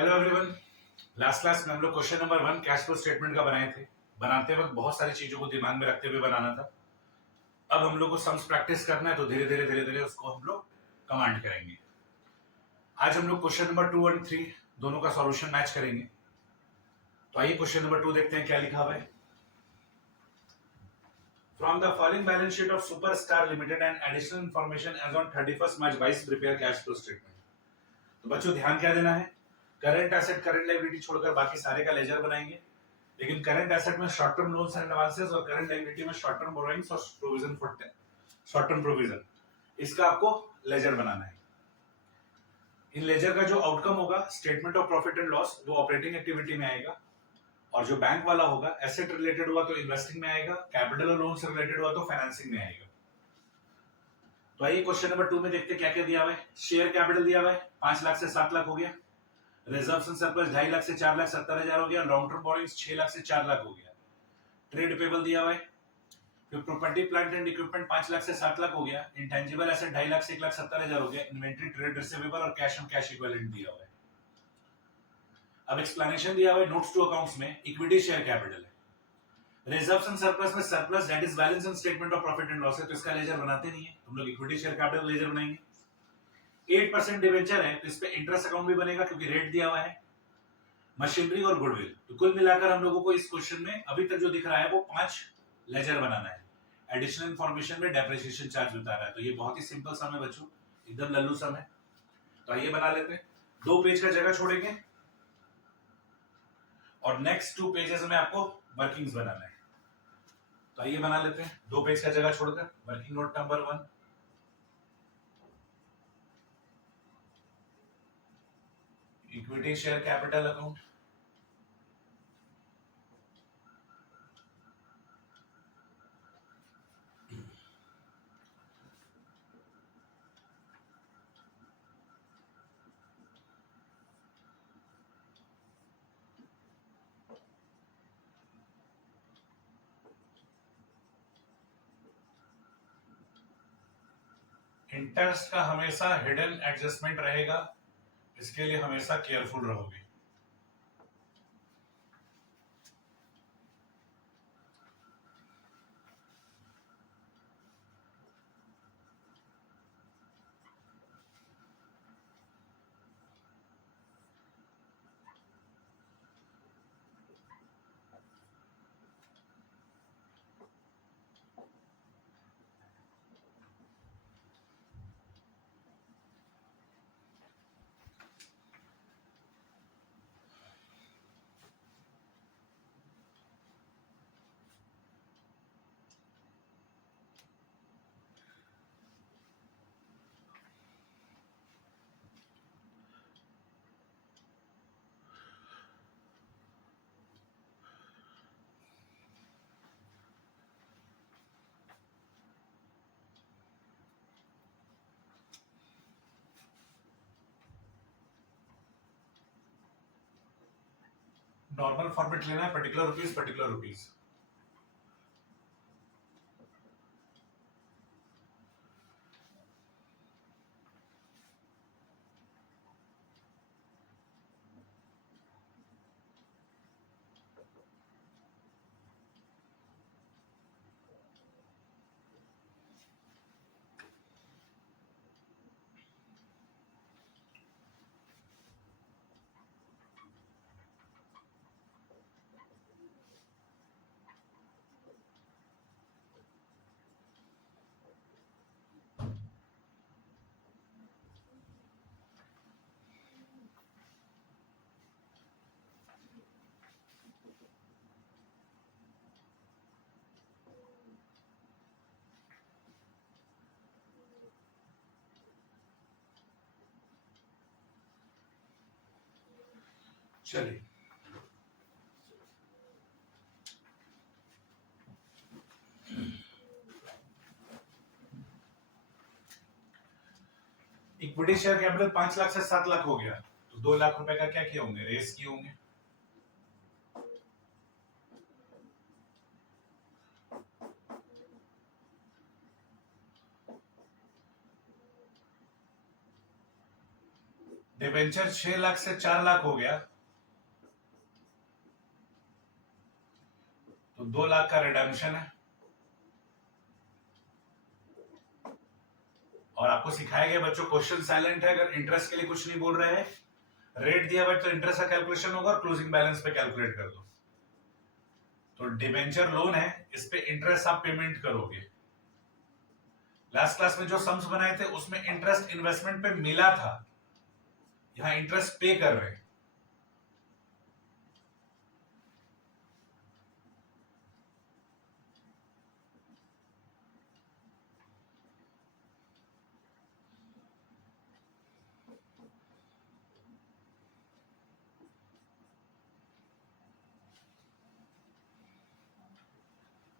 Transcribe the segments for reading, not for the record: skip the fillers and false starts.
Hello everyone. Last class में हम लोग question number 1 cash flow statement का बनाए थे। बनाते वक्त बहुत सारी चीजों को दिमाग में रखते हुए बनाना था। अब हम लोग को सम्स प्रैक्टिस करना है, तो धीरे धीरे उसको हम लोग कमांड करेंगे। आज हम लोग क्वेश्चन नंबर 2 और 3 दोनों का सॉल्यूशन मैच करेंगे। तो आइए क्वेश्चन नंबर 2 देखते हैं क्या लिखा हुआ है। From the following balance sheet of superstar limited and additional information as on 31st March 22 prepare cash flow statement. तो बच्चों ध्यान क्या देना है, करंट एसेट करंट लायबिलिटी छोड़कर बाकी सारे का लेजर बनाएंगे। लेकिन करंट एसेट में short term loans and advances और करंट लायबिलिटी में शॉर्ट टर्म बोरोइंग्स और provision for short term provision, इसका आपको लेजर बनाना है। इन लेजर का जो आउटकम होगा statement of profit and loss, वो ऑपरेटिंग एक्टिविटी में आएगा। और जो बैंक वाला होगा एसेट रिलेटेड हुआ तो इन्वेस्टिंग में आएगा, कैपिटल और लोन से रिलेटेड हुआ तो फाइनेंसिंग में आएगा। तो आइए क्वेश्चन नंबर 2 में देखते क्या क्या दिया हुआ है। शेयर कैपिटल दिया हुआ है 5 लाख से 7 लाख हो गया। रिजर्व्स एंड सरप्लस 2.5 लाख से 4,70,000 हो गया। लॉन्ग टर्म बोरोइंग्स 6 लाख से 4 लाख हो गया। ट्रेड पेबल दिया हुआ है। फिर property plant and equipment 5 lakh से 7 लाख हो गया। इंटेंजिबल एसेट 2.5 लाख से 1,70,000 हो गया। इन्वेंटरी ट्रेड रिसीवेबल और कैश एंड कैश इक्विवेलेंट दिया हुआ है। अब एक्सप्लेनेशन दिया हुआ है नोट्स टू अकाउंट्स में। इक्विटी शेयर कैपिटल है। रिजर्व्स एंड सरप्लस में surplus that is balance in statement of profit and loss है, तो इसका लेजर बनाते नहीं है। हम लोग इक्विटी शेयर कैपिटल लेजर बनाएंगे। 8% डिवेंचर है तो इस पे इंटरेस्ट अकाउंट भी बनेगा क्योंकि रेट दिया हुआ है। मशीनरी और गुडविल, तो कुल मिलाकर हम लोगों को इस क्वेश्चन में अभी तक जो दिख रहा है वो 5 लेजर बनाना है। एडिशनल इंफॉर्मेशन में डेप्रिसिएशन चार्ज बता रहा है, तो ये बहुत ही सिंपल सम है बच्चों, एकदम लल्लू सम है। तो आइए बना लेते हैं। 2 पेज का जगह छोड़ेंगे और नेक्स्ट 2 पेजेस में आपको वर्किंग्स बनाना है। तो आइए बना लेते हैं। 2 पेज का जगह छोड़कर working note number 1, equity share capital account. Interest का हमेशा हिडन एडजस्टमेंट रहेगा, इसके लिए हमेशा केयरफुल रहोगे। नॉर्मल फॉर्मेट लेना है, पर्टिकुलर रुपीज पर्टिकुलर रुपीज। चलिए इक्विटी शेयर कैपिटल 5 लाख से 7 लाख हो गया, तो 2 लाख रुपए का क्या किए होंगे, रेस किए होंगे। डिबेंचर 6 लाख से 4 लाख हो गया, तो 2 लाख का रिडम्पशन है। और आपको सिखाया गया बच्चों, क्वेश्चन साइलेंट है, अगर इंटरेस्ट के लिए कुछ नहीं बोल रहे हैं, रेट दिया हुआ तो इंटरेस्ट का कैलकुलेशन होगा और क्लोजिंग बैलेंस पे कैलकुलेट कर दो। तो डिबेंचर लोन है, इस पे इंटरेस्ट आप पेमेंट करोगे। लास्ट क्लास में जो सम्स बनाए थे उसमें इंटरेस्ट इन्वेस्टमेंट पे मिला था, यहां इंटरेस्ट पे कर रहे हैं।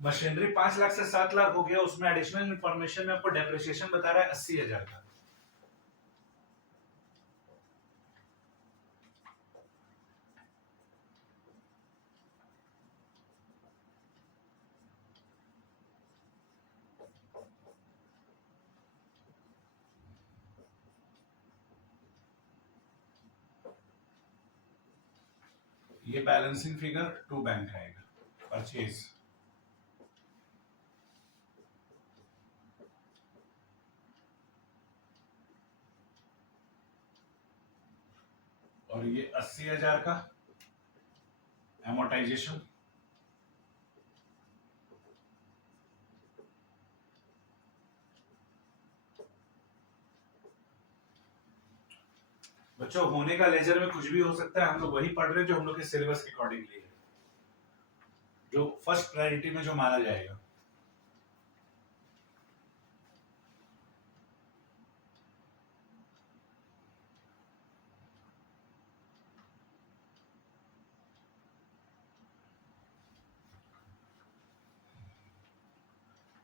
मशीनरी 5 लाख से 7 लाख हो गया, उसमें एडिशनल इंफॉर्मेशन में आपको डेप्रिसिएशन बता रहा है 80,000 का। ये बैलेंसिंग फिगर टू बैंक आएगा, परचेज। और ये 80,000 का एमोटाइजेशन। बच्चों होने का लेजर में कुछ भी हो सकता है, हम लोग वही पढ़ रहे हैं जो हम लोग के सिलेबस के अकॉर्डिंगली है, जो फर्स्ट प्रायोरिटी में जो माना जाएगा।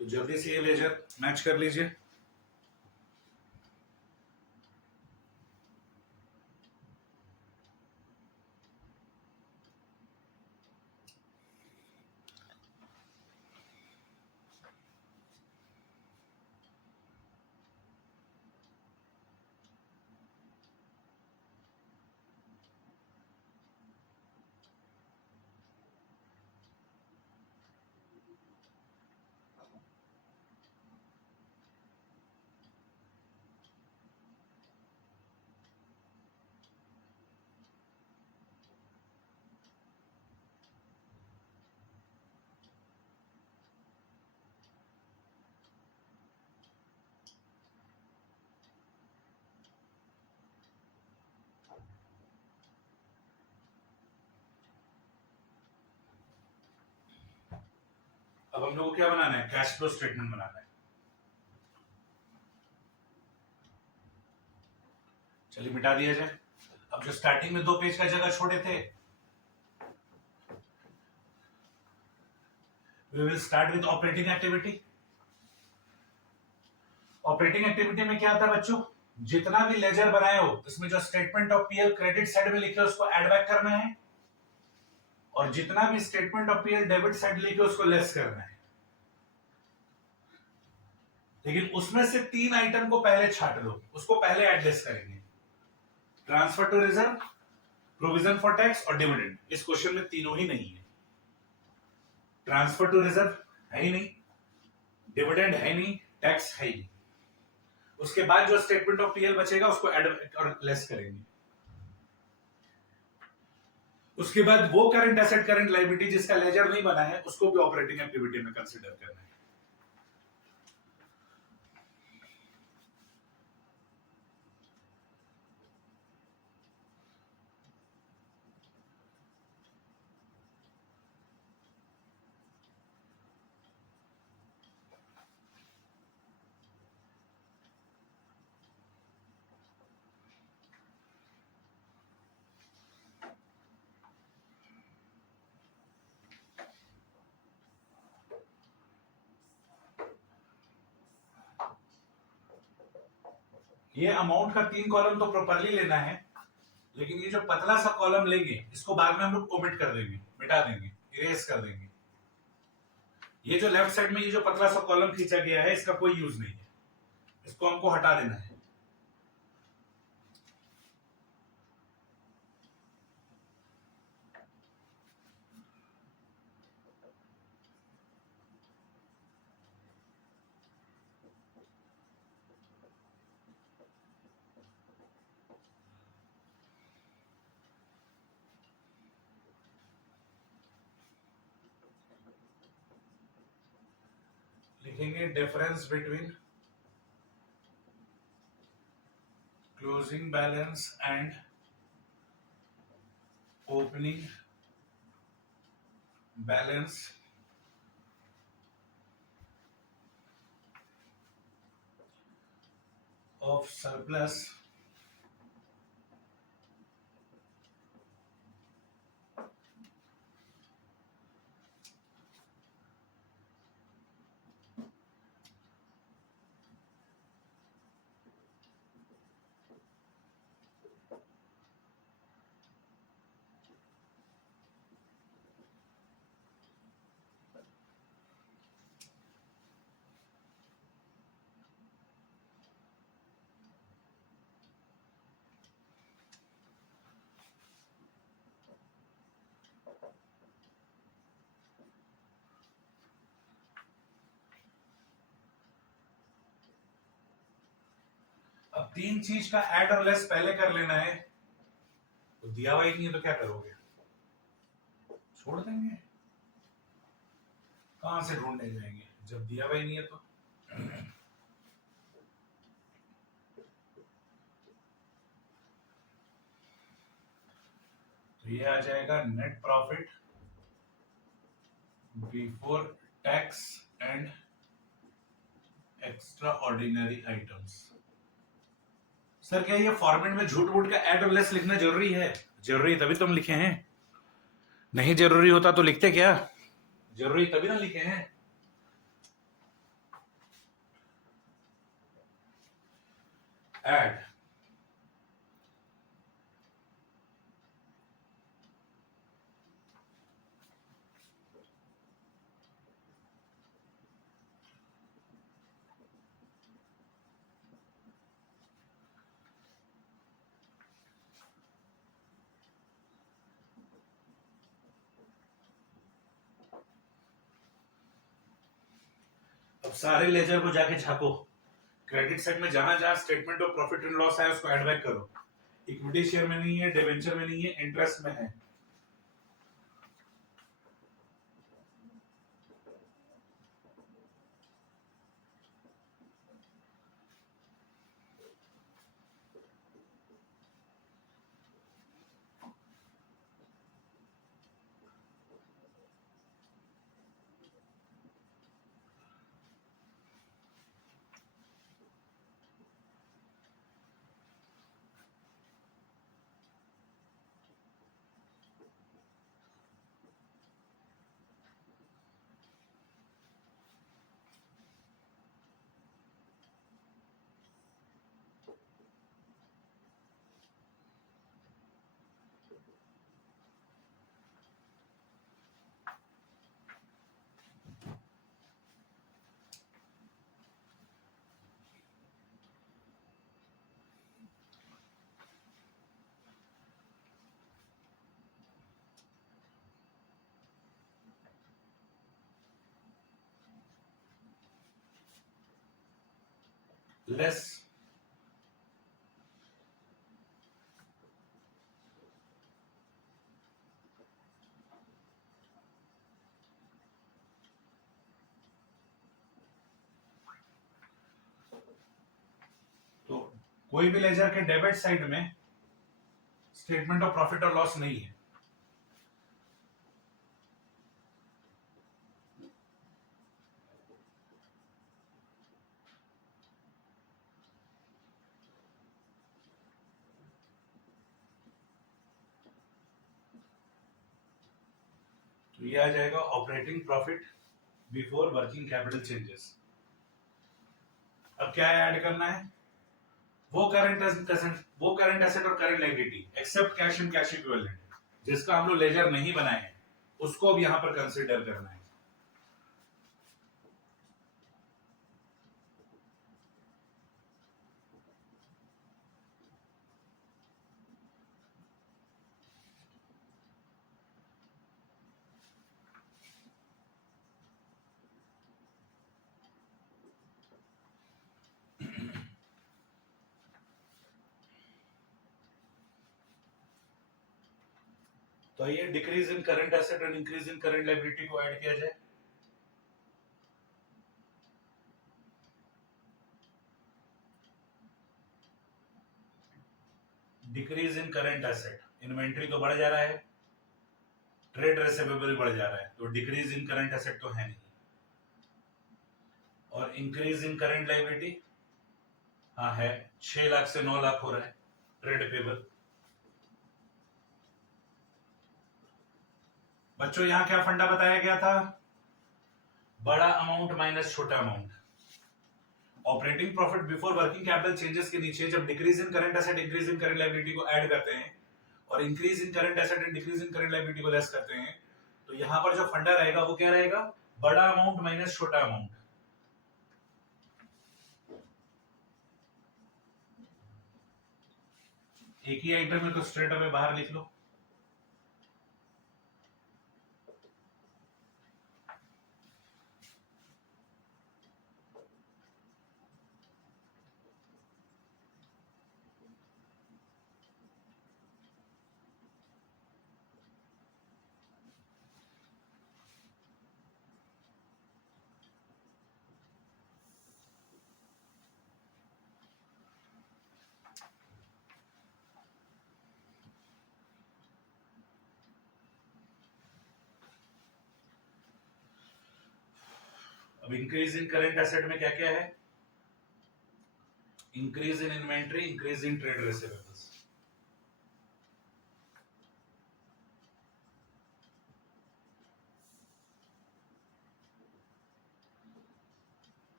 तो जल्दी से ये लेजर मैच कर लीजिए। अब हम लोग को क्या बनाना है, कैश फ्लो स्टेटमेंट बनाना है। चलिए मिटा दिया जाए। अब जो स्टार्टिंग में 2 पेज का जगह छोड़े थे, we will start with operating activity। Operating activity में क्या आता है बच्चों, जितना भी लेजर बनाए हो इसमें जो statement of PL credit side में लिखे उसको ऐड बैक करना है, और जितना भी statement of PL debit side लिखे उसको लेस करना है। लेकिन उसमें से 3 आइटम को पहले छाट दो, उसको पहले एडजस्ट करेंगे। Transfer to reserve, provision for tax और डिविडेंड। इस क्वेश्चन में तीनों ही नहीं है। ट्रांसफर टू रिजर्व है ही नहीं, डिविडेंड है नहीं, टैक्स है ही नहीं। उसके बाद जो स्टेटमेंट ऑफ पीएल बचेगा उसको ऐड और लेस करेंगे। उसके बाद वो करंट एसेट करंट लायबिलिटी जिसका लेजर नहीं बना है उसको भी ऑपरेटिंग एक्टिविटी में कंसीडर करना है। ये अमाउंट का 3 कॉलम तो प्रॉपरली लेना है, लेकिन ये जो पतला सा कॉलम लेंगे इसको बाद में हम लोग ओमिट कर देंगे, मिटा देंगे, इरेज कर देंगे। ये जो लेफ्ट साइड में ये जो पतला सा कॉलम खींचा गया है इसका कोई यूज नहीं है, इसको हमको हटा देना है। लिखेंगे difference between closing balance and opening balance of surplus अब तीन चीज का ऐड और लेस पहले कर लेना है, तो दिया हुआ ही नहीं है तो क्या करोगे, छोड़ देंगे, कहां से ढूंढने जाएंगे जब दिया हुआ ही नहीं है तो। तो ये आ जाएगा net profit before tax and extra ordinary items. Sir क्या ये फॉर्मेट में झूठ मूठ का ऐड और लेस लिखना जरूरी है? जरूरी तभी तुम लिखे हैं, नहीं जरूरी होता तो लिखते क्या, जरूरी तभी ना लिखे हैं। ऐड अब सारे लेजर को जाके झाको, क्रेडिट साइड में जहां जहां statement of profit and loss है उसको ऐड बैक करो। इक्विटी शेयर में नहीं है, डिवेंचर में नहीं है, इंटरेस्ट में है। लेस तो कोई भी लेजर के डेबिट साइड में स्टेटमेंट ऑफ प्रॉफिट और लॉस नहीं है। तो ये आ जाएगा operating profit before working capital changes. अब क्या ऐड करना है, वो करंट एसेट और current liability except cash and cash equivalent, जिसका हम लोग लेजर नहीं बनाए हैं उसको अब यहां पर कंसीडर करना है। तो ये decrease in current asset and increase in current liability को ऐड किया जाए। Decrease in current asset, inventory तो बढ़ जा रहा है, ट्रेड रिसीवेबल बढ़ जा रहा है, तो डिक्रीज इन करंट एसेट तो है नहीं। और इंक्रीज इन करंट लायबिलिटी, हाँ है, 6 लाख से 9 लाख हो रहा है ट्रेड पेबल। बच्चों यहां क्या फंडा बताया गया था, बड़ा अमाउंट माइनस छोटा amount. Operating profit before working capital changes के नीचे जब decrease in current asset increase in current liability को ऐड करते हैं और increase in current asset and decrease in current liability को लेस करते हैं, तो यहां पर जो फंडा रहेगा वो क्या रहेगा, बड़ा अमाउंट माइनस छोटा अमाउंट। एक ही आइटम है तो स्ट्रेट अवे बाहर लिख लो। अब इंक्रीज इन करंट एसेट में क्या क्या है, increase in inventory, increase in trade receivables.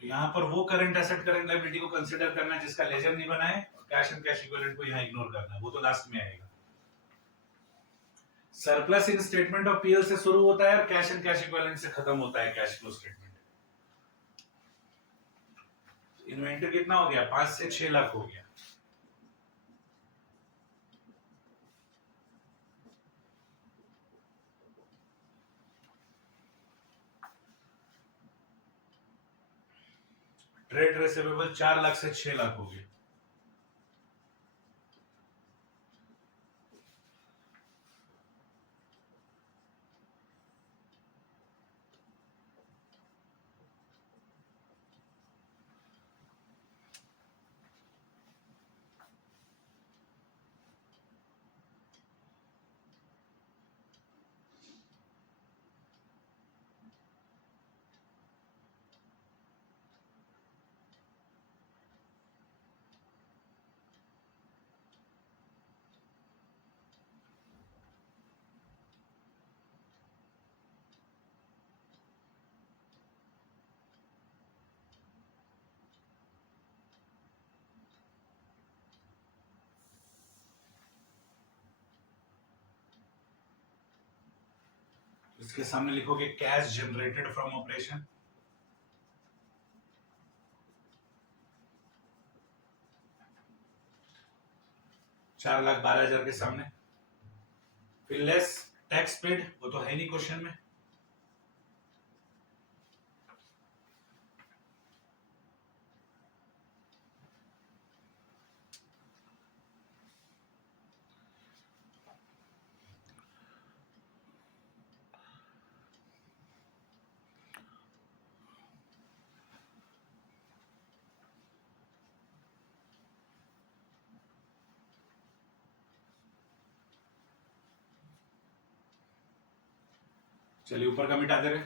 तो यहां पर वो करंट एसेट करंट लायबिलिटी को कंसीडर करना है जिसका लेजर नहीं बना है, और कैश एंड कैश इक्विवेलेंट को यहां इग्नोर करना है, वो तो लास्ट में आएगा। Surplus in statement of PL से शुरू होता है और कैश एंड कैश इक्विवेलेंट से खत्म होता है कैश फ्लो स्टेटमेंट। इन्वेंटरी कितना हो गया, 5 से 6 लाख हो गया। ट्रेड रिसीवेबल 4 लाख से 6 लाख हो गया। इसके सामने लिखोगे कैश जनरेटेड फ्रॉम ऑपरेशन, चार लाख 12,000 के सामने, फिर लेस टैक्स पेड, वो तो है नहीं क्वेश्चन में। चलिए ऊपर का मिटा दे रहे,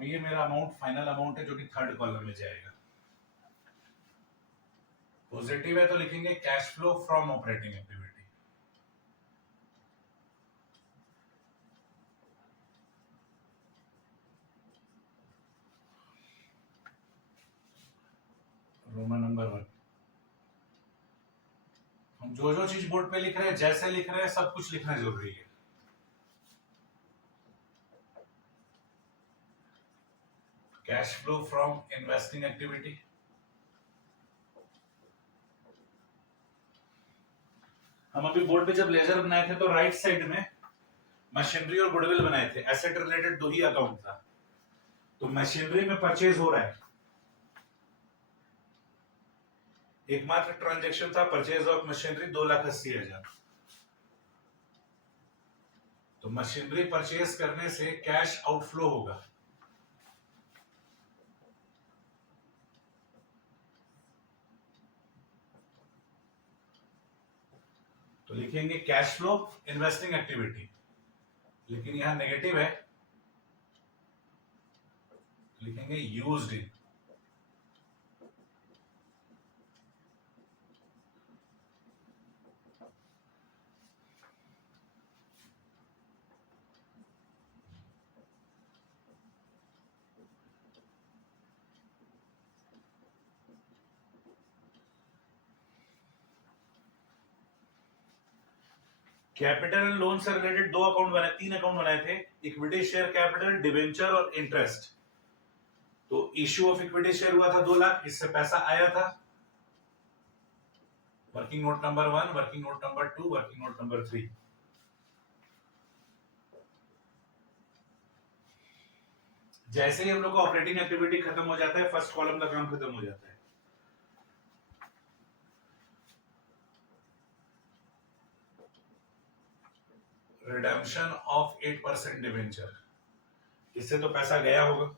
अब ये मेरा अमाउंट फाइनल अमाउंट है जो कि थर्ड कॉलम में जाएगा। पॉजिटिव है तो लिखेंगे cash flow from operating activity. Roman number 1। हम जो जो चीज बोर्ड पे लिख रहे हैं, जैसे लिख रहे हैं, सब कुछ लिखना जरूरी है। Cash flow from investing activity. हम अभी बोर्ड पे जब लेजर बनाए थे तो राइट साइड में मशीनरी और गुडविल बनाए थे, एसेट रिलेटेड 2 ही अकाउंट था। तो मशीनरी में परचेज हो रहा है, एकमात्र ट्रांजैक्शन था परचेज ऑफ मशीनरी 2,80,000। तो मशीनरी परचेज करने से कैश आउटफ्लो होगा। तो लिखेंगे कैश फ्लो इन्वेस्टिंग एक्टिविटी, लेकिन यहां नेगेटिव है, लिखेंगे used in. Capital and loan से रिलेटेड 2 अकाउंट बनाए, 3 अकाउंट बनाए थे, इक्विटी शेयर कैपिटल, डिवेंचर और इंटरेस्ट। तो इश्यू ऑफ इक्विटी शेयर हुआ था 2 लाख, इससे पैसा आया था। Working note number 1, working note number 2, working note number 3। जैसे ही हम लोग का ऑपरेटिंग एक्टिविटी खत्म हो जाता है, फर्स्ट कॉलम का काम खत्म हो जाता है। रिडेम्पशन ऑफ 8% डिवेंचर, इससे तो पैसा गया होगा।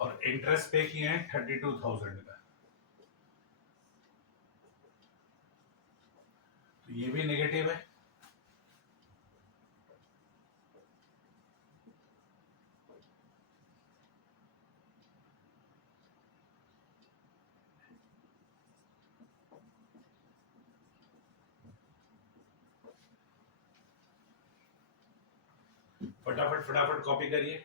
और इंटरेस्ट पे किए हैं 32,000 का, तो ये भी नेगेटिव है। फटाफट फटाफट कॉपी करिए।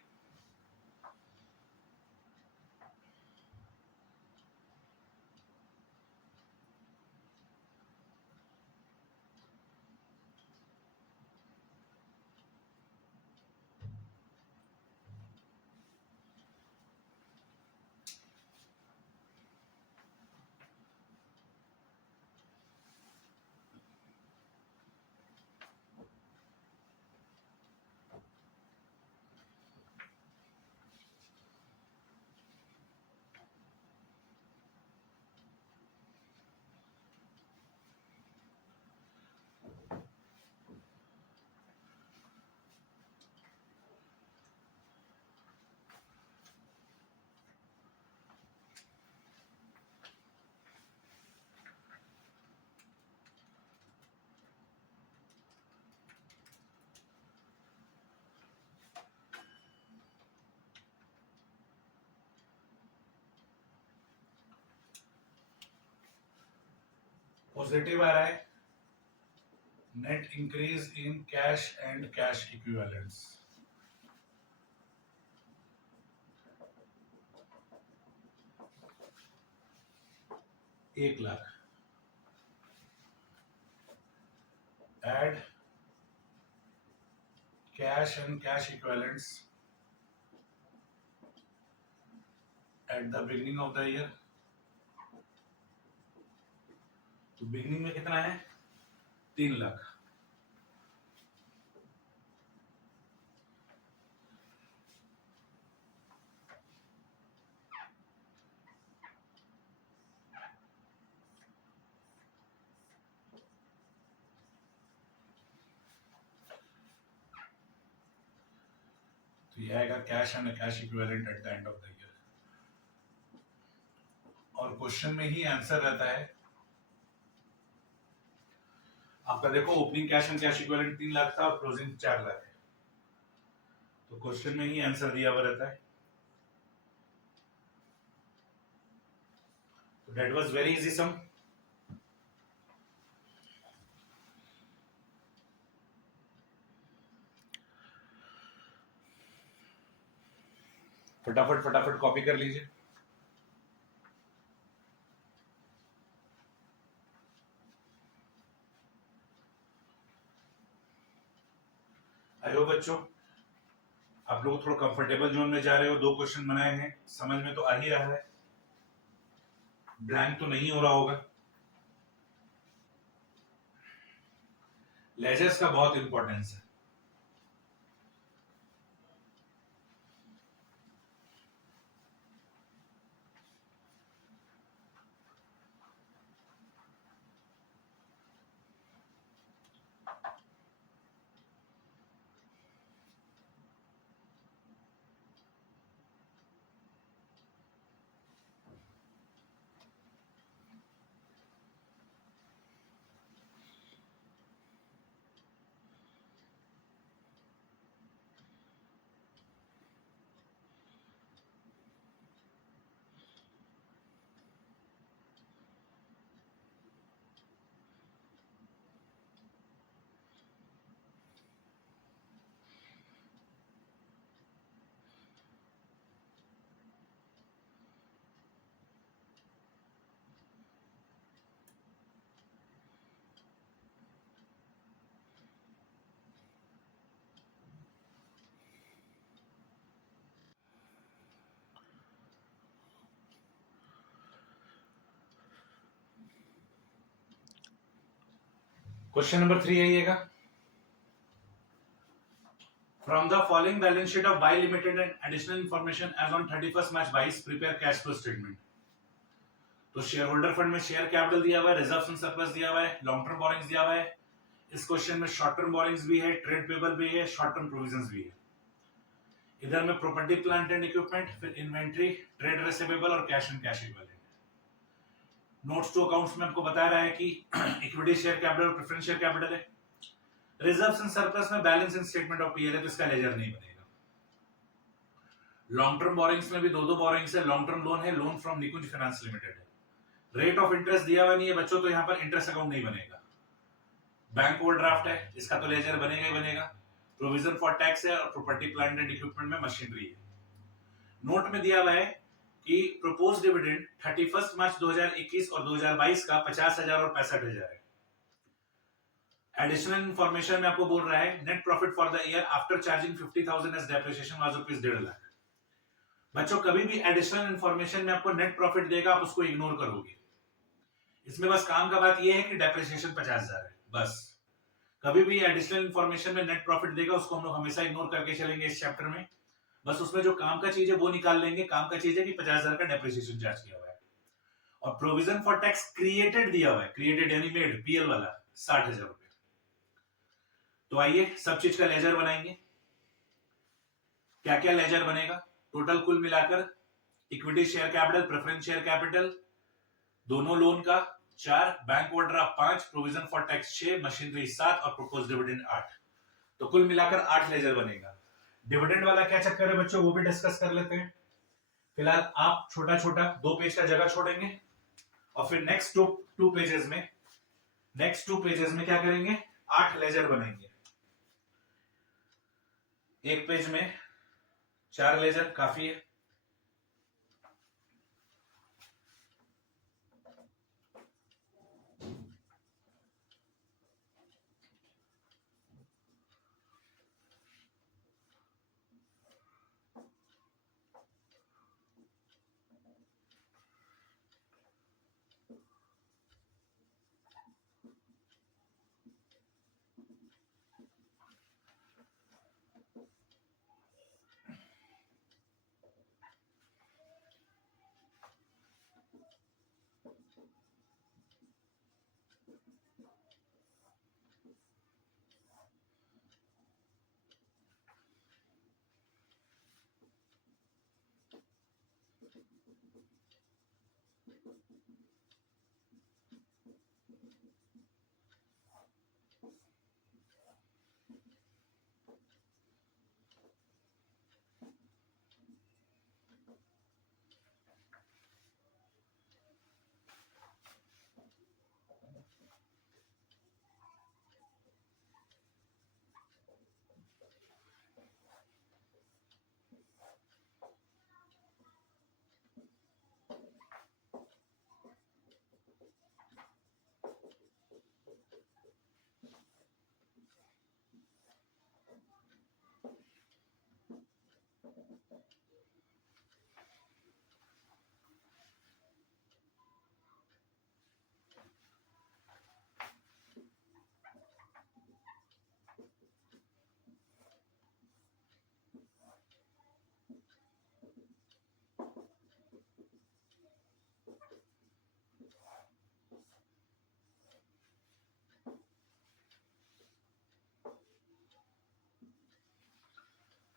पॉजिटिव आ रहा है, net increase in cash and cash equivalents. एक lakh add cash and cash equivalents at the beginning of the year. तो बिगिनिंग में कितना है? 3 लाख। ये आएगा cash and cash equivalent at the end of the year, और क्वेश्चन में ही आंसर रहता है आपका। देखो opening cash and cash equivalent 3 lakh था और क्लोजिंग 4 लाख है, तो क्वेश्चन में ही आंसर दिया हुआ रहता है। तो दैट वाज वेरी इजी सम। फटाफट फटाफट कॉपी कर लीजिए। आई होप बच्चों आप लोग थोड़ा कंफर्टेबल जोन में जा रहे हो। 2 क्वेश्चन बनाए हैं, समझ में तो आ ही रहा है, ब्लैंक तो नहीं हो रहा होगा। लेजर्स का बहुत इंपॉर्टेंस है। क्वेश्चन नंबर 3 आइएगा। From the following balance sheet of Y Limited and additional information as on 31st March 22 prepare cash flow statement। तो शेयर होल्डर फंड में शेयर कैपिटल दिया हुआ है, रिजर्व्स एंड सरप्लस दिया हुआ है, लॉन्ग टर्म बोरिंग्स दिया हुआ है। इस क्वेश्चन में शॉर्ट टर्म बोरिंग्स भी है, ट्रेड पेबल भी है, शॉर्ट टर्म प्रोविजंस भी है। इधर में प्रॉपर्टी प्लांट एंड इक्विपमेंट, फिर इन्वेंट्री, ट्रेड रिसीवेबल और cash and cash equivalent. Notes to accounts में आपको बता रहा है कि इक्विटी शेयर कैपिटल और प्रेफरेंस शेयर कैपिटल है। रिजर्व्स एंड सरप्लस में balance in statement of PL है, तो इसका लेजर नहीं बनेगा। लॉन्ग टर्म बोरिंग्स में भी 2 बोरिंग्स है। लॉन्ग टर्म लोन है, loan from Nikunj finance limited है। रेट ऑफ इंटरेस्ट दिया हुआ नहीं है बच्चों, तो यहाँ पर इंटरेस्ट अकाउंट नहीं बनेगा। बैंक ओवरड्राफ्ट है, इसका तो लेजर बनेगा ही बनेगा। प्रोविजन फॉर टैक्स है और प्रॉपर्टी प्लांट एंड इक्विपमेंट में मशीनरी है। नोट में दिया हुआ है कि प्रपोज डिविडेंड 31 मार्च 2021 और 2022 का 50,000 और 65,000 है। एडिशनल इंफॉर्मेशन में आपको बोल रहा है net profit for the year after charging 50,000 as depreciation was ₹1.5 lakh. बच्चों कभी भी एडिशनल इंफॉर्मेशन में आपको नेट प्रॉफिट देगा, आप उसको इग्नोर करोगे। इसमें बस काम का बात यह है कि डेप्रिसिएशन 50,000 है, बस। कभी भी एडिशनल इंफॉर्मेशन में नेट प्रॉफिट देगा, उसको हम लोग हमेशा इग्नोर करके चलेंगे इस चैप्टर में। बस उसमें जो काम का चीज है वो निकाल लेंगे। काम का चीज है कि 50,000 का डेप्रिसिएशन चार्ज किया हुआ है और प्रोविजन फॉर टैक्स क्रिएटेड दिया हुआ है, क्रिएटेड यानी मेड, पीएल वाला 60,000 रुपए। तो आइए सब चीज का लेजर बनाएंगे। क्या क्या लेजर बनेगा? टोटल कुल मिलाकर equity share capital, preference share capital, दोनों लोन का 4, bank overdraft 5, provision for tax 6, machinery 7 और प्रपोज डिविडेंड 8। तो कुल मिलाकर 8 लेजर बनेगा। डिविडेंड वाला क्या चक्कर है बच्चों, वो भी डिस्कस कर लेते हैं। फिलहाल आप छोटा छोटा 2 पेज का जगह छोड़ेंगे और फिर नेक्स्ट टू पेजेस में क्या करेंगे, 8 लेजर बनेंगे। एक पेज में 4 लेजर काफी है।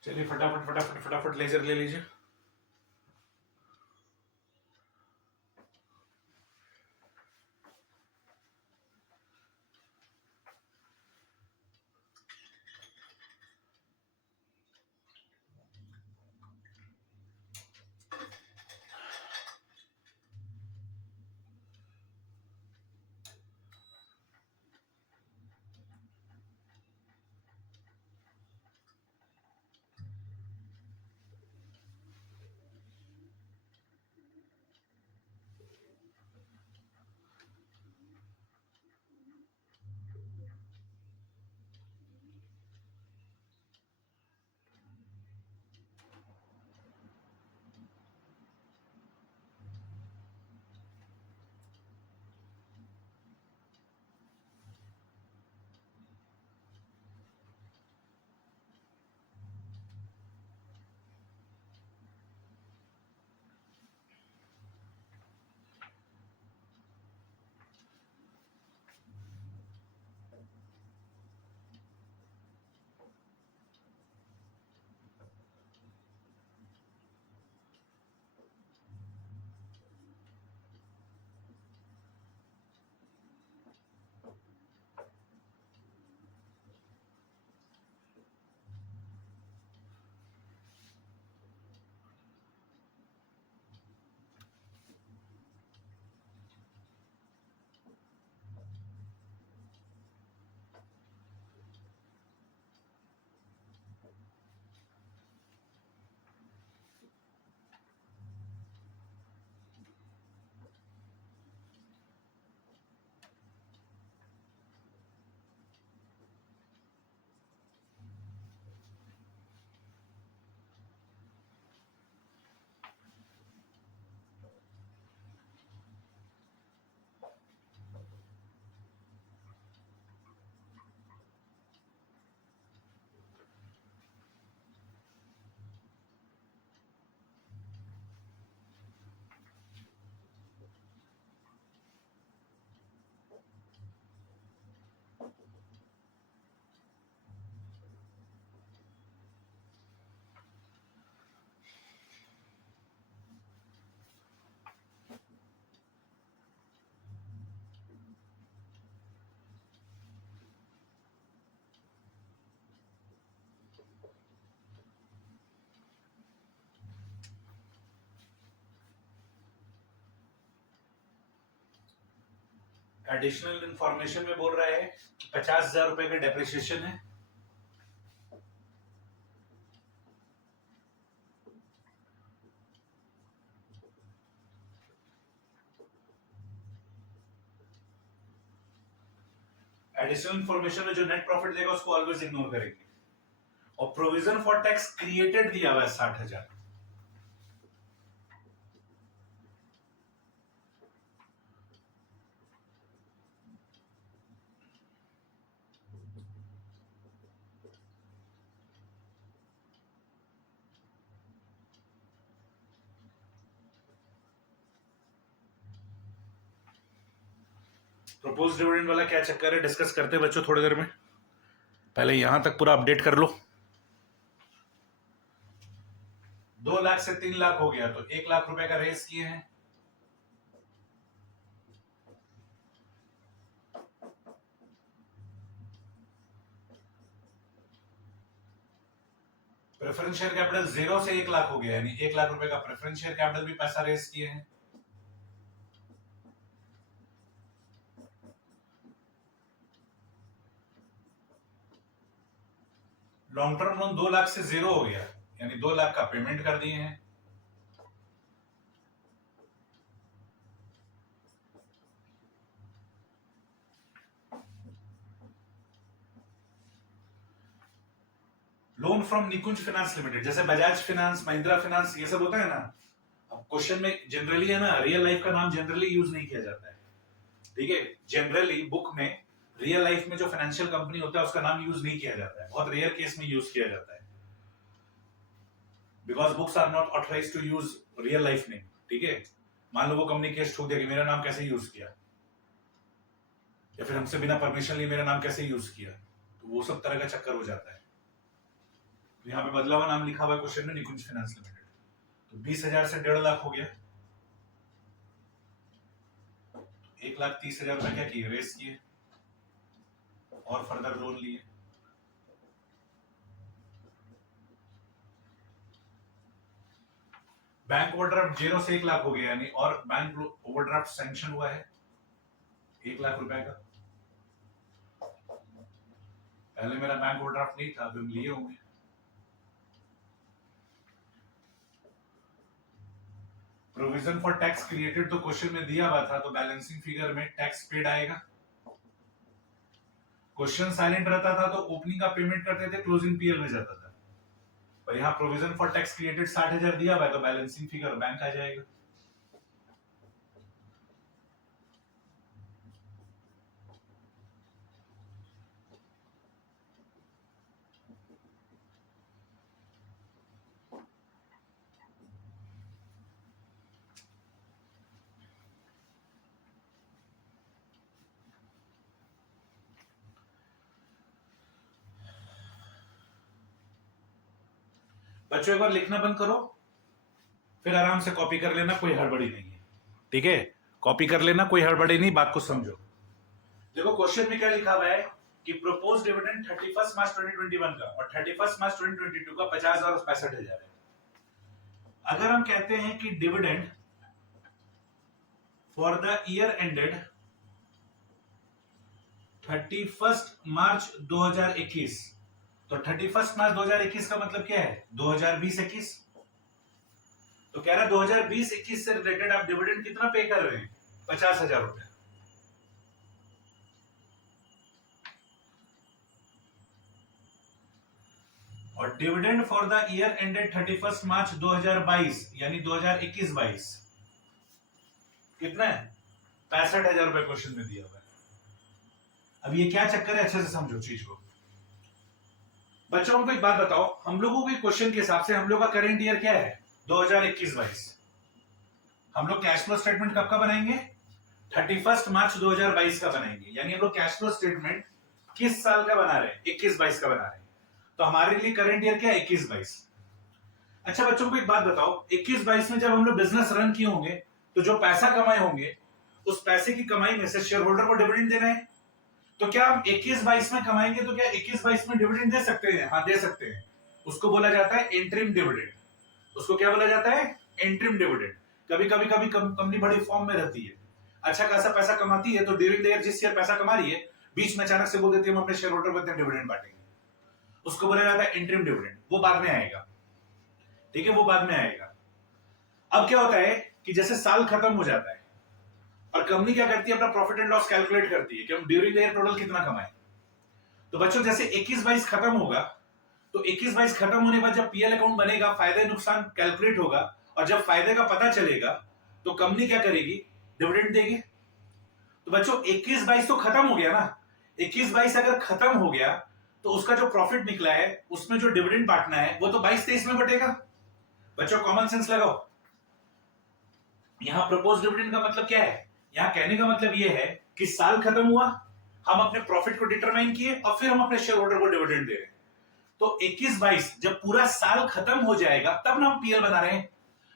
चलिए फटाफट फटाफट फटाफट लेजर ले लीजिए। एडिशनल इंफॉर्मेशन में बोल रहा है 50,000 रुपए का डेप्रिसिएशन है। एडिशनल इंफॉर्मेशन में जो नेट प्रॉफिट देगा उसको ऑलवेज इग्नोर करेंगे। और प्रोविजन फॉर टैक्स क्रिएटेड दिया हुआ है 60,000। प्रपोज डिविडेंड वाला क्या चक्कर है, डिस्कस करते हैं बच्चों थोड़ी देर में। पहले यहां तक पूरा अपडेट कर लो। 2 लाख से 3 लाख हो गया तो 1 लाख रुपए का रेस किए हैं। प्रेफरेंस शेयर कैपिटल 0 से 1 लाख हो गया, यानी 1 लाख रुपए का प्रेफरेंस शेयर कैपिटल भी पैसा रेस किए हैं। लॉन्ग टर्म लोन 2 लाख से 0 हो गया, यानी 2 लाख का पेमेंट कर दिए हैं। Loan from Nikunj finance limited, जैसे बजाज फाइनेंस, महिंद्रा फाइनेंस, ये सब होता है ना। अब क्वेश्चन में जनरली है ना, रियल लाइफ का नाम जनरली यूज नहीं किया जाता है, ठीक है। जनरली बुक में रियल लाइफ में जो फाइनेंशियल कंपनी होता है उसका नाम यूज नहीं किया जाता है, बहुत रेयर केस में यूज किया जाता है, because books are not authorised to use real life name, ठीक है। मान लो वो कंपनी केस ठोक देगी, मेरा नाम कैसे यूज किया, या फिर हमसे बिना परमिशन लिए मेरा नाम कैसे यूज किया, तो वो सब तरह का चक्कर हो जाता है। तो यहाँ पे बदला हुआ नाम लिखा हुआ है क्वेश्चन में, निकुंज फाइनेंस लिमिटेड। तो 20,000 से 1.5 लाख हो गया, 1,30,000 रुपए क्या किए, रेस किए और फर्दर लोन लिए। बैंक ओवरड्राफ्ट 0 से 1 लाख हो गया, यानी और बैंक ओवरड्राफ्ट सैंक्शन हुआ है 1 लाख रुपए का। पहले मेरा बैंक ओवरड्राफ्ट नहीं था, अभी हम लिए होंगे। प्रोविजन फॉर टैक्स क्रिएटेड तो क्वेश्चन में दिया हुआ था, तो बैलेंसिंग फिगर में टैक्स पेड आएगा। क्वेश्चन साइलेंट रहता था तो ओपनिंग का पेमेंट करते थे, क्लोजिंग पीएल में जाता था। और यहाँ प्रोविजन फॉर टैक्स क्रिएटेड 60,000 दिया हुआ है, तो बैलेंसिंग फिगर बैंक आ जाएगा। बच्चों एक बार लिखना बंद करो, फिर आराम से कॉपी कर लेना, कोई हड़बड़ी नहीं है, ठीक है। कॉपी कर लेना, कोई हड़बड़ी नहीं, बात को समझो। देखो क्वेश्चन में क्या लिखा हुआ है कि प्रोपोज डिविडेंड 31 मार्च 2021 का और 31 मार्च 2022 का 50,000 और 65,000 है। अगर हम कहते हैं कि dividend for the year ended 31 मार्च 2021, तो 31 मार्च 2021 का मतलब क्या है, 2020-21। तो कह रहा है 2020-21 से रिलेटेड आप डिविडेंड कितना पे कर रहे हैं, 50,000 रुपए। और dividend for the year ended 31 मार्च 2022 यानी 2021-22 कितना है, 65,000 रुपए क्वेश्चन में दिया हुआ है। अब ये क्या चक्कर है, अच्छे से समझो चीज को। बच्चों को एक बात बताओ, हम लोगों के क्वेश्चन के हिसाब से हम लोग का करंट ईयर क्या है, 2021-22। हम लोग कैश फ्लो स्टेटमेंट कब का बनाएंगे, 31 मार्च 2022 का बनाएंगे, यानी हम लोग कैश फ्लो स्टेटमेंट किस साल का बना रहे हैं, 21-22 का बना रहे हैं। तो हमारे लिए करंट ईयर क्या है, 21-22। अच्छा बच्चों को एक बात बताओ, 21-22 में जब हम लोग बिजनेस रन किए होंगे तो जो पैसा कमाए होंगे उस पैसे की कमाई में से शेयर होल्डर को डिविडेंड देना है। तो क्या हम 21-22 में कमाएंगे तो क्या 21-22 में डिविडेंड दे सकते हैं, हाँ दे सकते हैं। उसको बोला जाता है इंटरिम डिविडेंड। उसको क्या बोला जाता है, इंटरिम डिविडेंड। कभी कभी कंपनी बड़ी फॉर्म में रहती है, अच्छा खासा पैसा कमाती है, तो ड्यूरिंग द ईयर जिस ईयर पैसा कमा रही है बीच में अचानक से बोल देती है हम अपने शेयर होल्डर को इतना डिविडेंड बांटेंगे, उसको बोला जाता है इंटरिम डिविडेंड। वो बाद में आएगा, ठीक है, वो बाद में आएगा। अब क्या होता है कि जैसे साल खत्म हो जाता है और कंपनी क्या करती है, अपना प्रॉफिट एंड लॉस कैलकुलेट करती है कि हम ड्यूरिंग द ईयर टोटल कितना कमाए। तो बच्चों जैसे 21-22 खत्म होगा, तो 21-22 खत्म होने के बाद जब पीएल अकाउंट बनेगा, फायदे नुकसान कैलकुलेट होगा, और जब फायदे का पता चलेगा तो कंपनी क्या करेगी, डिविडेंड देगी। तो बच्चों 21-22 तो खत्म हो गया ना, 21-22 अगर खत्म हो गया तो उसका जो प्रॉफिट निकला है उसमें जो डिविडेंड बांटना है वो तो 22-23 में बटेगा। बच्चों कॉमन सेंस लगाओ। यहां प्रपोज डिविडेंड का मतलब क्या है, यहां कहने का मतलब यह है कि साल खत्म हुआ, हम अपने प्रॉफिट को डिटरमाइन किए और फिर हम अपने शेयर होल्डर को डिविडेंड दे रहे हैं। तो 21-22 जब पूरा साल खत्म हो जाएगा तब ना हम पीएल बना रहे हैं।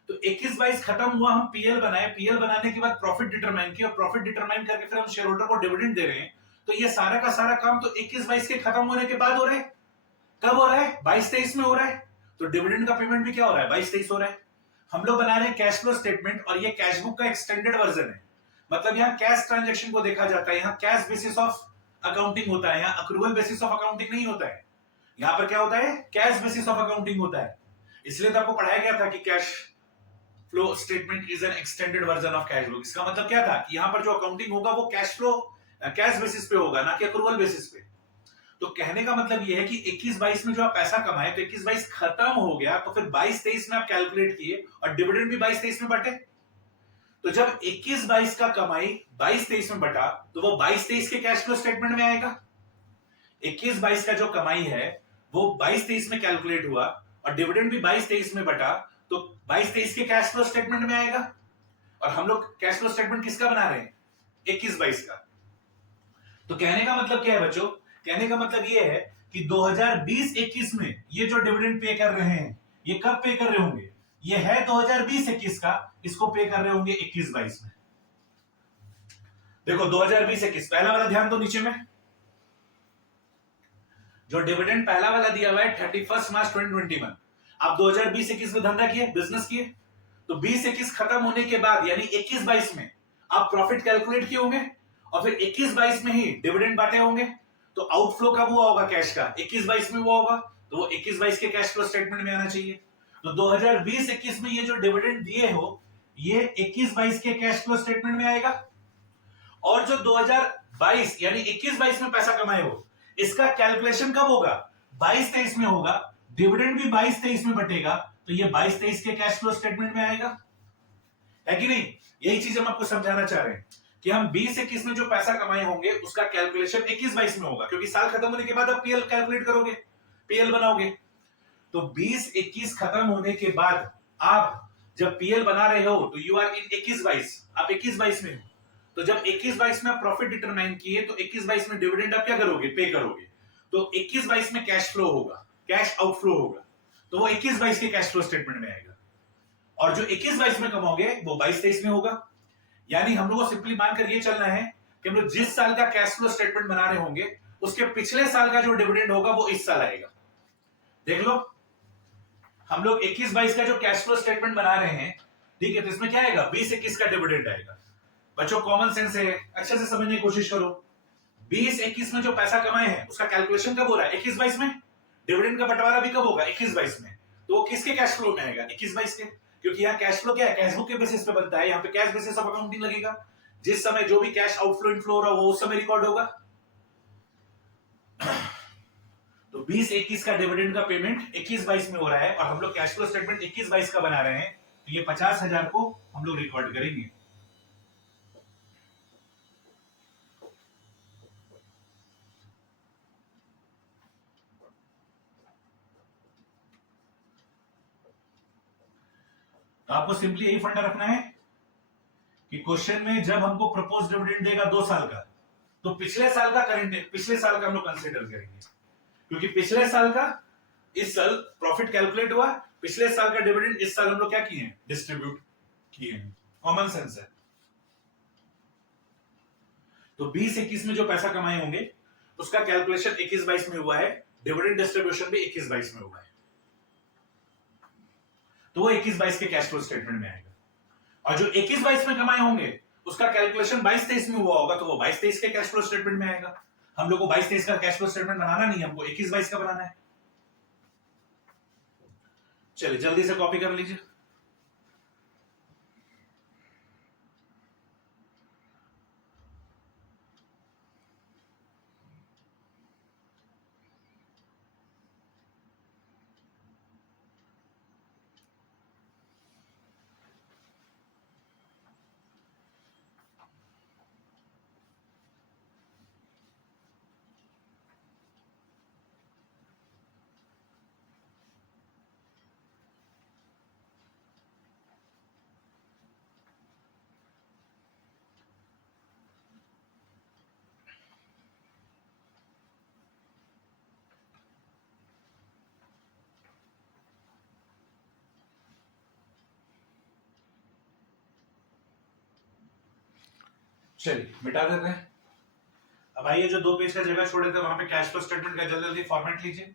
तो 21-22 खत्म हुआ, हम पीएल बनाए, पीएल बनाने के बाद प्रॉफिट डिटरमाइन किया, प्रॉफिट डिटरमाइन करके फिर हम शेयर होल्डर को डिविडेंड दे रहे हैं। तो ये सारा का सारा काम तो 21-22 के खत्म होने के बाद हो रहा है। कब हो रहा है? 22-23 में हो रहा है। तो डिविडेंड का पेमेंट भी क्या हो रहा है? 22-23 हो रहा है। हम लोग बना रहे हैं कैश फ्लो स्टेटमेंट, और ये कैश बुक का एक्सटेंडेड वर्जन है। मतलब यहाँ कैश ट्रांजेक्शन को देखा जाता है, यहाँ कैश बेसिस ऑफ अकाउंटिंग होता है, यहाँ अक्रूवल बेसिस ऑफ अकाउंटिंग नहीं होता है। यहाँ पर क्या होता है? कैश बेसिस ऑफ अकाउंटिंग होता है। इसलिए तो आपको पढ़ाया गया था कि cash flow statement is an extended version of cash book. इसका मतलब क्या था कि यहाँ पर जो अकाउंटिंग होगा वो कैश फ्लो कैश बेसिस पे होगा, ना कि अक्रूवल बेसिस पे। तो कहने का मतलब ये है कि 21-22 में जो आप पैसा कमाए, तो 21-22 खत्म हो गया, तो फिर 22-23 में आप कैलकुलेट किए और डिविडेंड भी 22-23 में बटे। तो जब 21-22 का कमाई 22-23 में बटा, तो वो 22-23 के कैश फ्लो स्टेटमेंट में आएगा। 21-22 का जो कमाई है वो 22-23 में कैलकुलेट हुआ और डिविडेंड भी 22-23 में बटा, तो 22-23 के कैश फ्लो स्टेटमेंट में आएगा। और हम लोग कैश फ्लो स्टेटमेंट किसका बना रहे हैं? 21-22 का। तो कहने का मतलब क्या है बच्चों? कहने का मतलब ये है कि 2020-21 में ये जो डिविडेंड पे कर रहे हैं, ये कब पे कर रहे होंगे? ये है 2020-21 का, इसको पे कर रहे होंगे 21-22 में। देखो 2020-21 पहला वाला ध्यान दो नीचे में, जो डिविडेंड पहला वाला दिया हुआ है 31 मार्च 2021। आप 2020-21 में धंधा किए, बिजनेस किए, तो 20-21 खत्म होने के बाद यानी 21-22 में आप प्रॉफिट कैलकुलेट किए होंगे और फिर 21-22 में ही डिविडेंड बांटे होंगे। तो आउटफ्लो कब हुआ होगा कैश का? 21-22 में हुआ होगा, तो वो 21-22 के कैश फ्लो स्टेटमेंट में आना चाहिए। तो 2020-21 में ये जो डिविडेंड दिए हो, ये 21-22 के कैश फ्लो स्टेटमेंट में आएगा। और जो 2022 यानी 21-22 में पैसा कमाए हो, इसका कैलकुलेशन कब होगा? 22-23 में होगा। डिविडेंड भी 22-23 में बटेगा, तो ये 22-23 के कैश फ्लो स्टेटमेंट में आएगा, है कि नहीं? यही चीज हम आपको समझाना चाह रहे हैं कि हम 20-21 में जो पैसा कमाए होंगे उसका कैलकुलेशन 21-22 में होगा, क्योंकि साल खत्म होने के बाद आप पीएल कैलकुलेट करोगे, पीएल बनाओगे। तो 20-21 खत्म होने के बाद आप जब पीएल बना रहे हो तो यू आर इन 21-22, आप 21-22 में हो। तो जब 21-22 में आप प्रॉफिट डिटरमाइन किए, तो 21-22 में डिविडेंड आप क्या करोगे? पे करोगे। तो 21-22 में कैश फ्लो होगा, कैश आउटफ्लो होगा, तो वो 21-22 के कैश फ्लो स्टेटमेंट में आएगा। और जो 21-22 में कमाओगे वो 22-23 में होगा। यानी हम लोगों को सिंपली मानकर ये चलना है कि हम लोग जिस साल का कैश फ्लो स्टेटमेंट बना रहे होंगे उसके पिछले साल का जो डिविडेंड होगा वो इस साल आएगा। देख लो, हम लोग 21-22 का जो कैश फ्लो स्टेटमेंट बना रहे हैं, ठीक है, तो इसमें क्या आएगा? 20-21 का डिविडेंड आएगा। बच्चों कॉमन सेंस है, अच्छे से समझने की कोशिश करो। 20-21 में जो पैसा कमाए हैं उसका कैलकुलेशन कब हो रहा है? 21-22 में। डिविडेंड का बंटवारा भी कब होगा? 21-22 में। तो वो किसके कैश फ्लो में आएगा? 21-22 के, क्योंकि यहाँ कैश फ्लो क्या है? कैश बुक के बेसिस पे बनता है, यहाँ पे कैश बेसिस ऑफ अकाउंटिंग लगेगा। जिस समय जो भी कैश आउटफ्लो इनफ्लो हो रहा है वो उस समय रिकॉर्ड होगा। तो 20-21 का डिविडेंड का पेमेंट 21-22 में हो रहा है और हम लोग कैश फ्लो स्टेटमेंट 21-22 का बना रहे हैं, तो ये 50,000 को हम लोग रिकॉर्ड करेंगे। तो आपको सिंपली यही फंडा रखना है कि क्वेश्चन में जब हमको प्रपोज डिविडेंड देगा 2 साल का, तो पिछले साल का करंट, पिछले साल का हम लोग कंसीडर करेंगे, क्योंकि पिछले साल का इस साल प्रॉफिट कैलकुलेट हुआ, पिछले साल का डिविडेंड इस साल हम लोग क्या किए हैं? डिस्ट्रीब्यूट किए हैं। कॉमन सेंस है। तो 20-21 में जो पैसा कमाए होंगे उसका कैलकुलेशन 21-22 में हुआ है, डिविडेंड डिस्ट्रीब्यूशन भी 21-22 में हुआ है, तो वो 21-22 के कैश फ्लो स्टेटमेंट में आएगा। और जो 21-22 में कमाए होंगे उसका कैलकुलेशन 22-23 में हुआ होगा, तो वो 22-23 के कैश फ्लो स्टेटमेंट में आएगा। हम लोग को 22-23 का कैश फ्लो स्टेटमेंट बनाना नहीं, हमको 21-22 का बनाना है। चलिए जल्दी से कॉपी कर लीजिए। चलिए मिटा देते हैं। अब आइए जो 2 पेज का जगह छोड़े थे वहां पे कैश फ्लो स्टेटमेंट का जल्दी जल्दी फॉर्मेट लीजिए।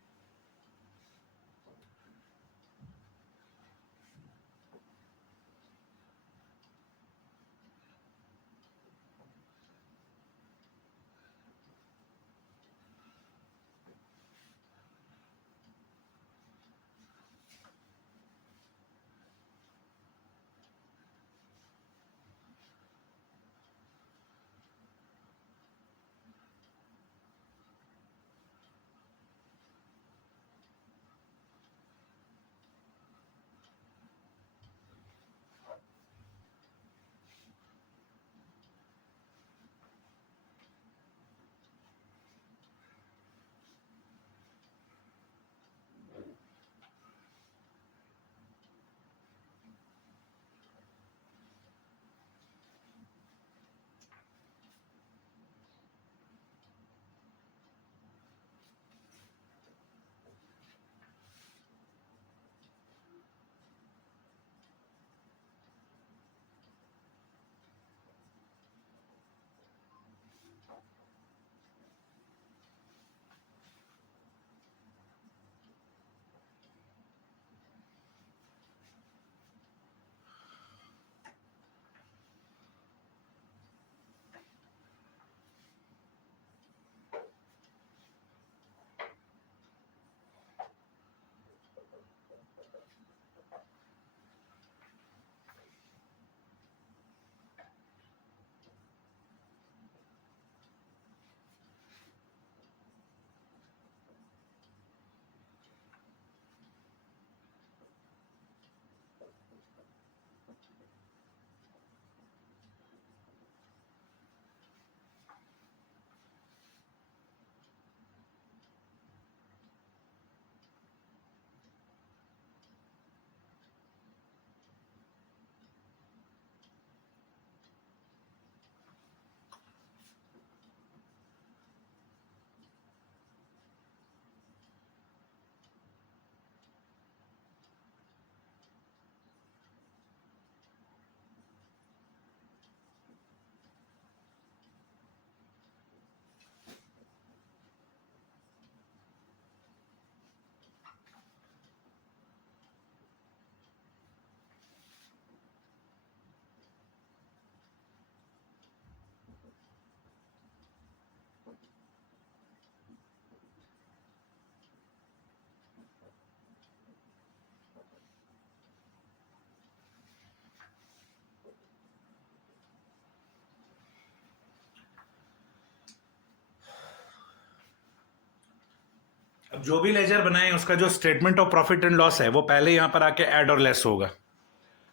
अब जो भी लेजर बनाए उसका जो statement of profit and loss है वो पहले यहां पर आके ऐड और लेस होगा,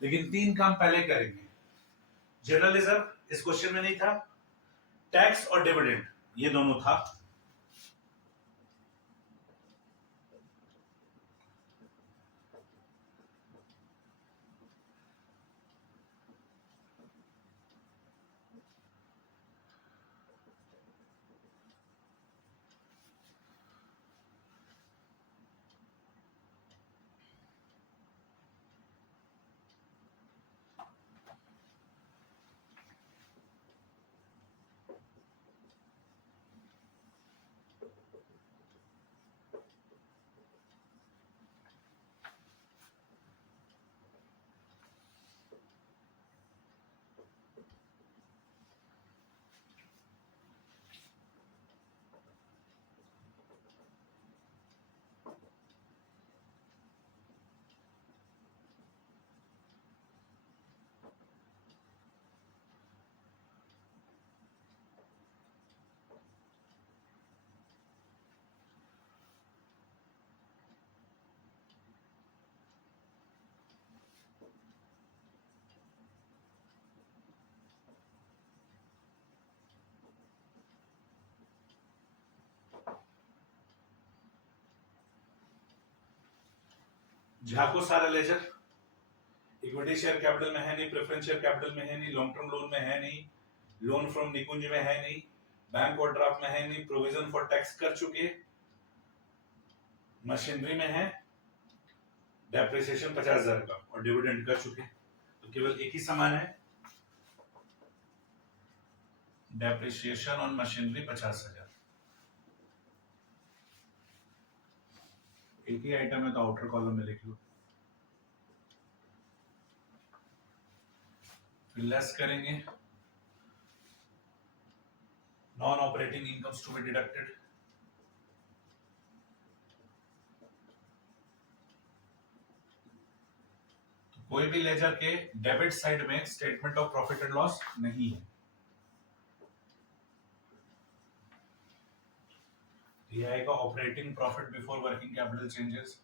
लेकिन 3 काम पहले करेंगे। जनरल रिजर्व इस क्वेश्चन में नहीं था, टैक्स और डिविडेंड ये दोनों था। झाको सारा लेजर, इक्विटी शेयर कैपिटल में है नहीं, प्रेफरेंस शेयर कैपिटल में है नहीं, लॉन्ग टर्म लोन में है नहीं, लोन फ्रॉम निकुंज में है नहीं, बैंक ओवरड्राफ्ट में है नहीं, प्रोविजन फॉर टैक्स कर चुके, मशीनरी में है, डेप्रिसिएशन 50,000 का और डिविडेंड कर चुके, तो केवल एक ही सामान है। Depreciation on machinery 50,000। एक ही आइटम है तो आउटर कॉलम में लिख लो। फिर लेस करेंगे, non operating incomes to be deducted. कोई भी लेजर के डेबिट साइड में statement of profit and loss नहीं है। ये आएगा operating profit before working capital changes.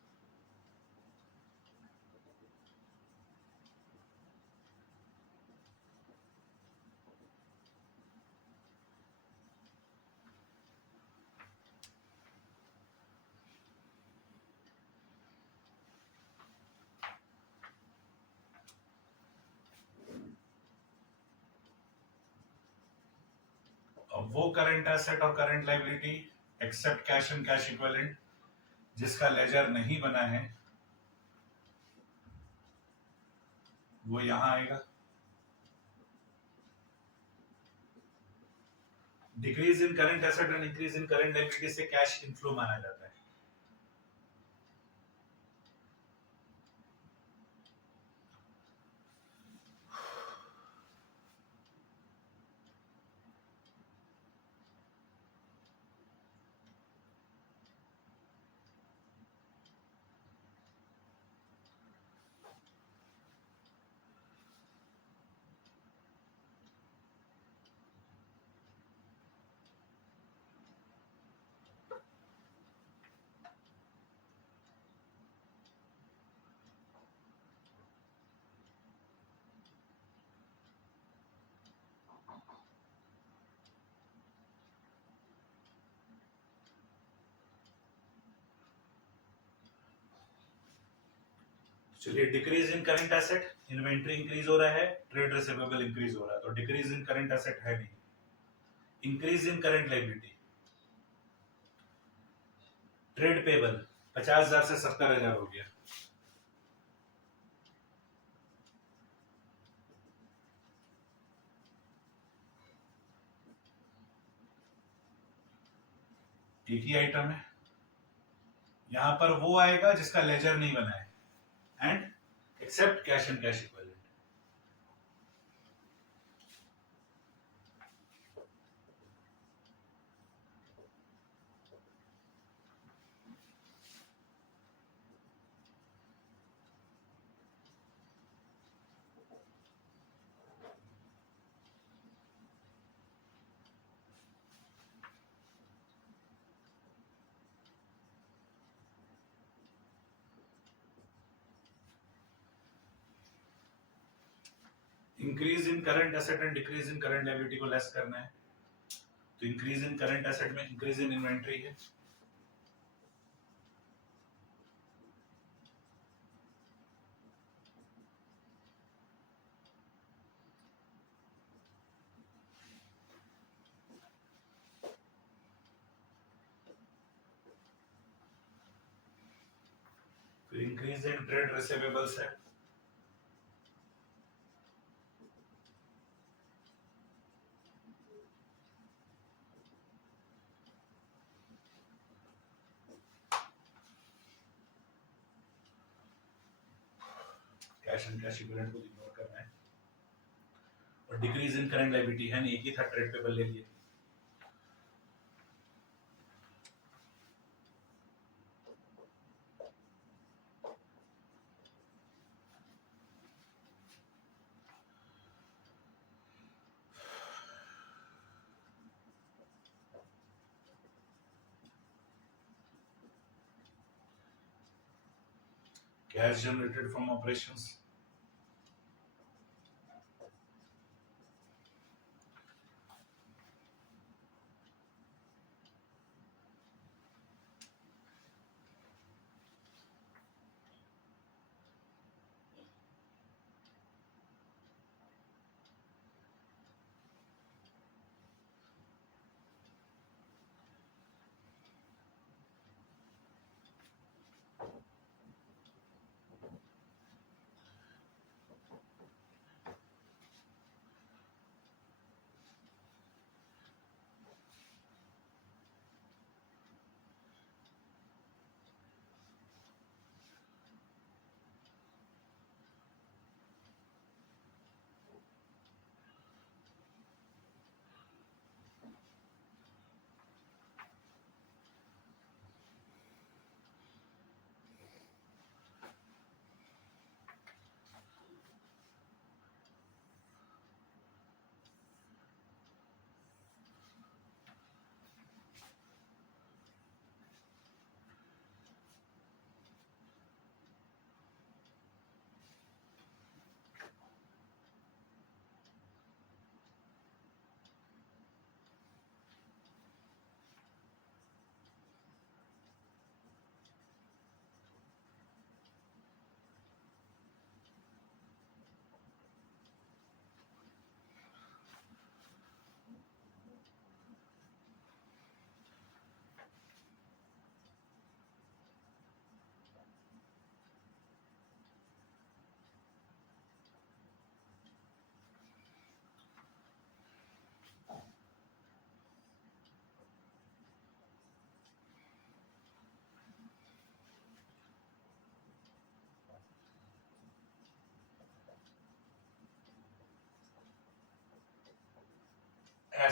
अब वो करंट एसेट और current liability except cash and cash equivalent जिसका लेजर नहीं बना है वो यहां आएगा। Decrease in current asset and increase in current liability से कैश इनफ्लो माना जाता है। चलिए, decrease in current asset, inventory increase हो रहा है, ट्रेड रिसीवेबल इंक्रीज हो रहा है, तो डिक्रीज इन करंट एसेट है नहीं। Increase in current liability, trade payable 50,000 से 70,000 हो गया। एक ही आइटम है, यहां पर वो आएगा जिसका लेजर नहीं बना है and except cash and cash equivalent. Increase in current asset and decrease in current liability को लेस करना है, तो इंक्रीज इन करंट एसेट में इंक्रीज इन इन्वेंट्री है, फिर इंक्रीज इन ट्रेड रिसीवेबल्स है, कैश एंड कैश इक्विवेलेंट को ignore करना है, और डिक्रीज इन करंट लायबिलिटी है नहीं, एक ही था, ट्रेड पेबल ले लिए। Cash generated from operations,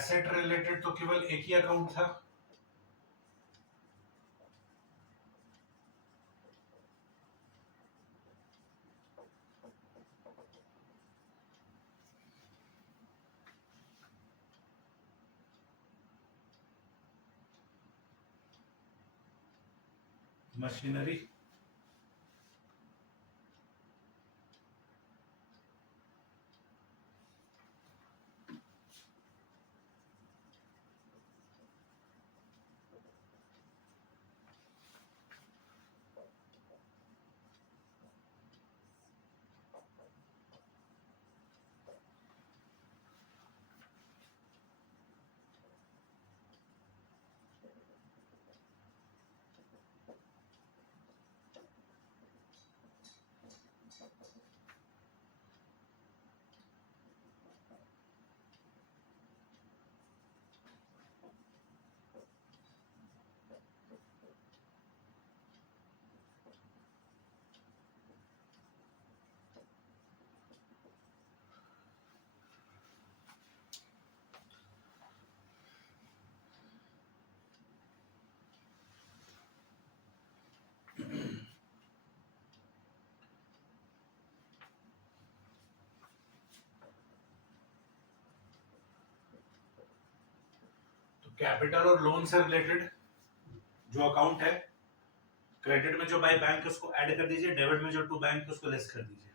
asset related तो केवल एक ही अकाउंट था, मशीनरी। तो कैपिटल और लोन से रिलेटेड जो अकाउंट है, क्रेडिट में जो बाय बैंक है उसको ऐड कर दीजिए, डेबिट में जो टू बैंक है उसको लेस कर दीजिए।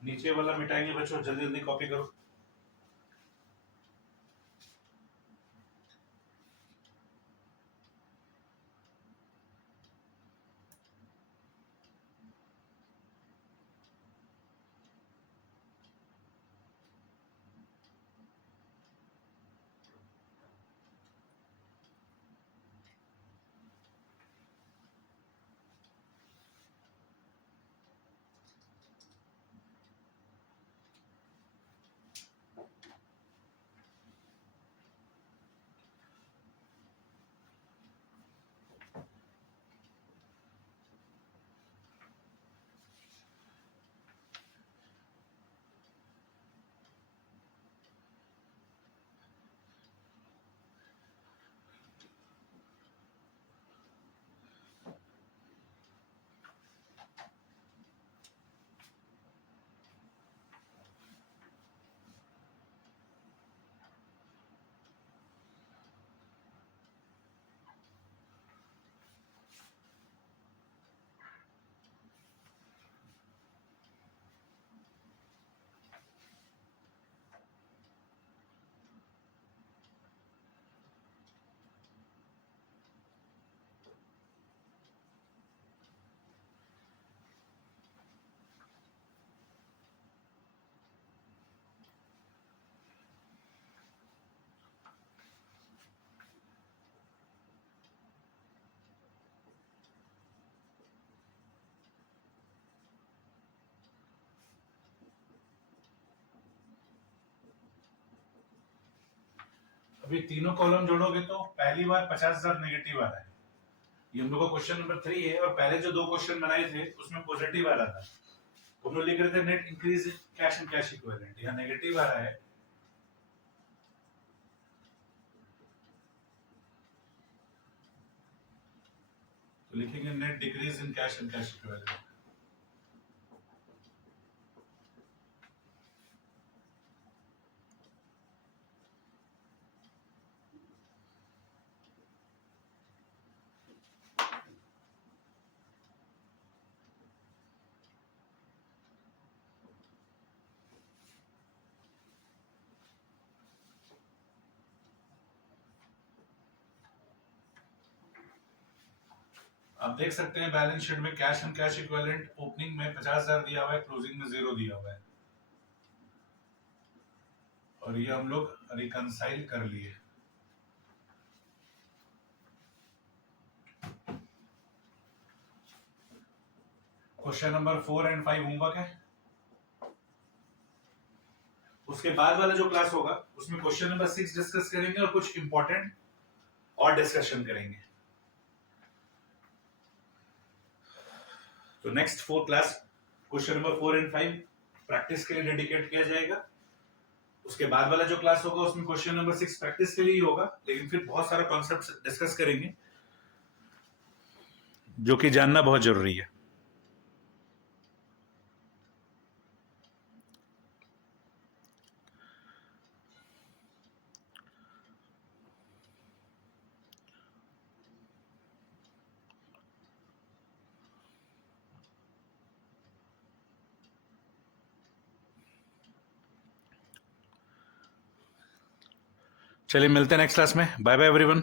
नीचे वाला मिटाएंगे बच्चों, जल्दी जल्दी कॉपी करो। अभी तीनों कॉलम जोड़ोगे तो पहली बार 50,000 नेगेटिव आ रहा है, ये हम लोग का क्वेश्चन नंबर 3 है और पहले जो 2 क्वेश्चन बनाए थे उसमें पॉजिटिव आ रहा था, हम लोग लिख रहे थे net increase in cash and cash equivalent, यहाँ नेगेटिव आ रहा है। तो लिखेंगे net decrease in cash and cash equivalent. आप देख सकते हैं बैलेंस शीट में cash and cash equivalent opening में 50,000 दिया हुआ है, क्लोजिंग में 0 दिया हुआ है, और ये हम लोग रिकंसाइल कर लिए। क्वेश्चन नंबर 4 एंड 5 होमवर्क है। उसके बाद वाला जो क्लास होगा उसमें क्वेश्चन नंबर 6 डिस्कस करेंगे और कुछ इंपॉर्टेंट और डिस्कशन करेंगे। तो next 4 class question number 4 and 5 practice के लिए डेडिकेट किया जाएगा। उसके बाद वाला जो क्लास होगा उसमें क्वेश्चन नंबर 6 प्रैक्टिस के लिए ही होगा, लेकिन फिर बहुत सारा कॉन्सेप्ट डिस्कस करेंगे जो कि जानना बहुत जरूरी है। चलिए मिलते हैं नेक्स्ट क्लास में। Bye bye everyone.